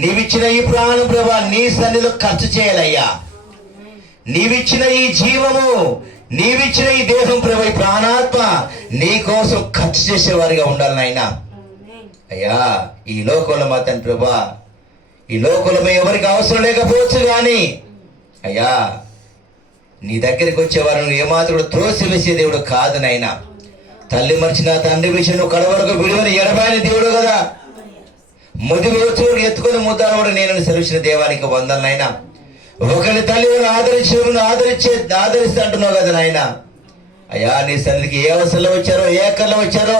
నీవిచ్చిన ఈ ప్రాణం ప్రభా నీ సన్నిధిలో ఖర్చు చేయాలయ్యా. నీవిచ్చిన ఈ జీవము, నీవిచ్చిన ఈ దేహం ప్రభా, ఈ ప్రాణాత్మ నీ కోసం ఖర్చు చేసేవారిగా ఉండాలి నాయనా. అయ్యా ఈ లోకంలో మా తండ్రి ప్రభా, ఈ లోకంలో ఎవరికి అవసరం లేకపోవచ్చు కానీ అయ్యా నీ దగ్గరికి వచ్చేవారు నువ్వు ఏమాత్రం త్రోసి వేసే దేవుడు కాదు నాయనా. తల్లి మర్చిన తండ్రి విషయం కడవరకు విలువని ఎడబాయిన దేవుడు కదా. ముదివచ్చు ఎత్తుకుని ముద్దాడు నేను సెలవిసిన దేవానికి వందలు నాయనా. ఒకరి తల్లిని ఆదరిస్తే అంటున్నావు కదా నాయన. అయ్యా నీ సన్నిధికి ఏ అవసరంలో వచ్చారో, ఏ కళ్ళలో వచ్చారో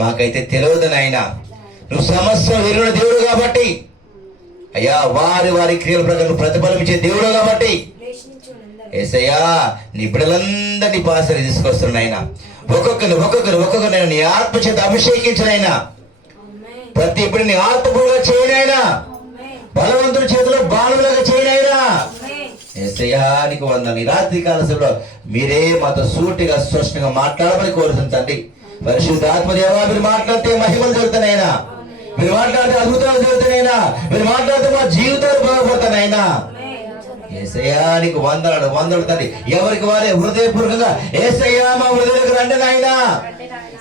మాకైతే తెలియదు నాయన. నువ్వు సమస్య విలువైన దేవుడు కాబట్టి అయ్యా వారి వారి క్రియల ప్రకారం ప్రతిఫలించే దేవుడు కాబట్టి యేసయ్యా నీ బిడ్డలందరినీ పాసరి తీసుకొస్తున్నాయినా. ఒక్కొక్కరిని నీ ఆత్మ చేత అభిషేకించినైనా. ప్రతి బిడ్డని ఆత్మగా చేయనైనా, బలవంతుడి చేతిలో బాణువులుగా చేయనైనా. యేసయ్యా నీకు వందనాలు. ఈ రాత్రి కాల సమయంలో మీరే మాతో సూటిగా స్పష్టంగా మాట్లాడమని కోరుతుంటండి. పరిశుద్ధాత్మ దేవా మీరు మాట్లాడితే మహిమలు జరుగుతానైనా, మీరు మాట్లాడితే అద్భుతాలు జరుగుతానైనా, మీరు మాట్లాడితే మా జీవితాలు బాగుపడతానైనా. యేసయ్యా నీకు వందనాలు తండ్రి. ఎవరికి వారే హృదయపూర్వకంగా యేసయ్యా మా హృదయకు రండి నాయనా,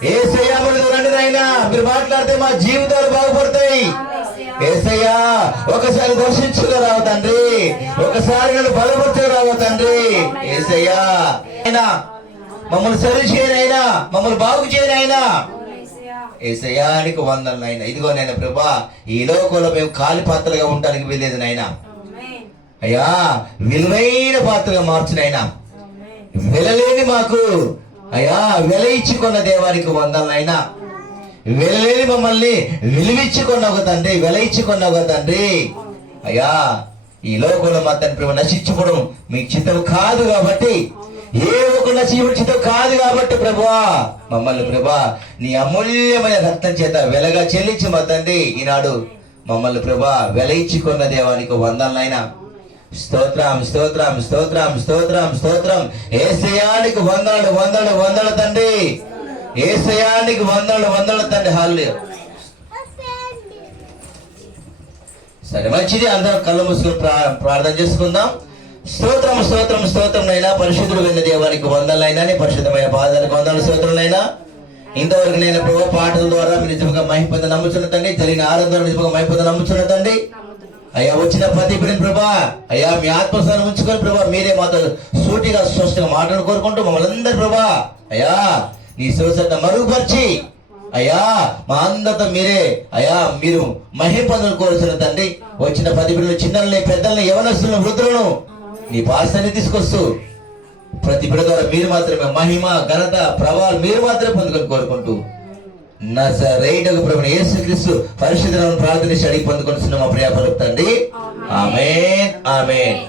యేసయ్యా మా హృదయం రండి నాయనా. మీరు మాట్లాడితే మా జీవితాలు బాగుపడతాయి. యేసయ్యా ఒకసారి దర్శించుగా రావు తండ్రి, ఒకసారి నన్ను బలపరచుగా రావు తండ్రి. యేసయ్యా అయినా మమ్మల్ని సరి చేయనైనా, మమ్మల్ని బాగు చేయనైనా. యేసయ్యా నీకు వందనాలు నాయనా. ఇదిగో నాయనా ప్రభా, ఈ లోకంలో మేము కాలి పాత్రలుగా ఉండడానికి వెళ్ళేది నాయనా. అయ్యా విలువైన పాత్రగా మార్చునైనా. వెలలేని మాకు అయ్యా వెల ఇచ్చుకున్న దేవానికి వందనాలైనా. వెలలేని మమ్మల్ని విలువిచ్చుకున్న ఒక తండ్రి, వెల ఇచ్చుకున్న ఒక తండ్రి. అయ్యా ఈ లోకంలో మా తండ్రి నశించుకోవడం మీకు చిత్తం కాదు కాబట్టి, ఏ ఒక నశించడం చిత్తం కాదు కాబట్టి ప్రభువా మమ్మల్ని ప్రభా నీ అమూల్యమైన రక్తం చేత వెలగా చెల్లించి మా తండ్రి ఈనాడు మమ్మల్ని ప్రభా వెల ఇచ్చుకున్న దేవానికి వందనాలైనా. స్తోత్రం స్తోత్రం స్తోత్రం స్తోత్రం స్తోత్రం. యేసయ్యానికి వందనాలు తండ్రి, యేసయ్యానికి వందనాలు తండ్రి. హల్లెలూయా. సరే మంచిది, అందరం కళ్ళు మూసుకుని ప్రార్థన చేసుకుందాం. స్తోత్రం స్తోత్రం స్తోత్రం నైనా. పరిశుద్ధుడు అయిన దేవానికి వందనాలైనా, నీ పరిశుద్ధమైన పాదాలకు వందనాలు స్తోత్రాలైనా. ఇంతవరకు నేను ప్రభు పాటల ద్వారా మీరు నిజంగా మహిపొంద నమ్ముచున్న తండ్రి, తెలియని ఆరాధన ద్వారా నిజంగా మహిపొంద నమ్ముచున్న తండ్రి. అయ్యా వచ్చిన ప్రతి బిడ్డని ప్రభా అయ్యా మీ ఆత్మస్థానం ఉంచుకొని ప్రభా మీరే మాతో సూటిగా స్పష్టంగా మాటలు కోరుకుంటూ మమ్మల్ని అందరు ప్రభా అయ్యా నీ శివసత్త మరుగుపరిచి అయ్యా మా అందరితో మీరే అయ్యా మీరు మహిపొందను కోరుచున్న తండ్రి. వచ్చిన ప్రతి బిడ్డలు చిన్నల్ని, పెద్దల్ని, యవనస్తులను, వృద్ధులను నీ పాసాన్ని తీసుకొస్తూ ప్రతి బిడ్డ ద్వారా మీరు మాత్రమే మహిమ, ఘనత, ప్రభావాలు మీరు మాత్రమే పొందుకొని కోరుకుంటూ నజరేయుడగు ప్రభువైన యేసుక్రీస్తు పరిశుద్ధ నామమున ప్రార్థన చేసి అడిగి పొందుకొనిచున్నాము మా ప్రియ పలుకుతండి. ఆమేన్ ఆమేన్.